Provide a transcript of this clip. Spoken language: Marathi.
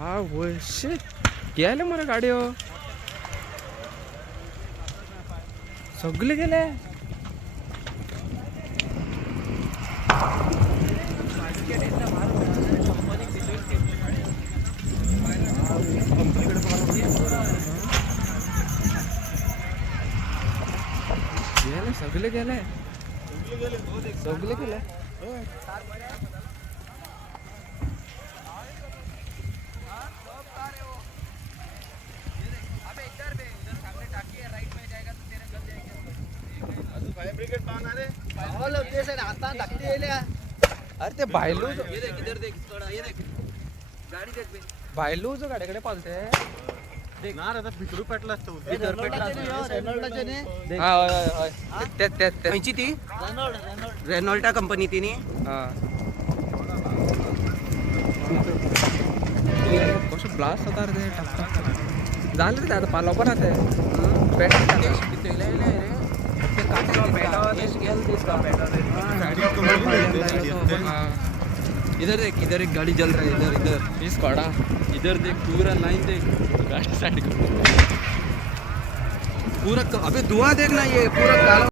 हा वर्ष गेले मरा गाडी हो सगळे गेले गेले सगळे गेले सगळे गेले अरे ते बायलू बायलू जो गाड्याकडे पालते फिकरू पेटला असतो त्यांची ती रेनॉल्टा कंपनी तिने कसं ब्लास्ट होता रे झालं रे आता पाला पण आता इधर एक गाड़ी जल रहा है इधर इस कड़ा इधर देख पूरा लाइन देख गाड़ी साइड पूरा अबे धुआं देखना ये पूरा काला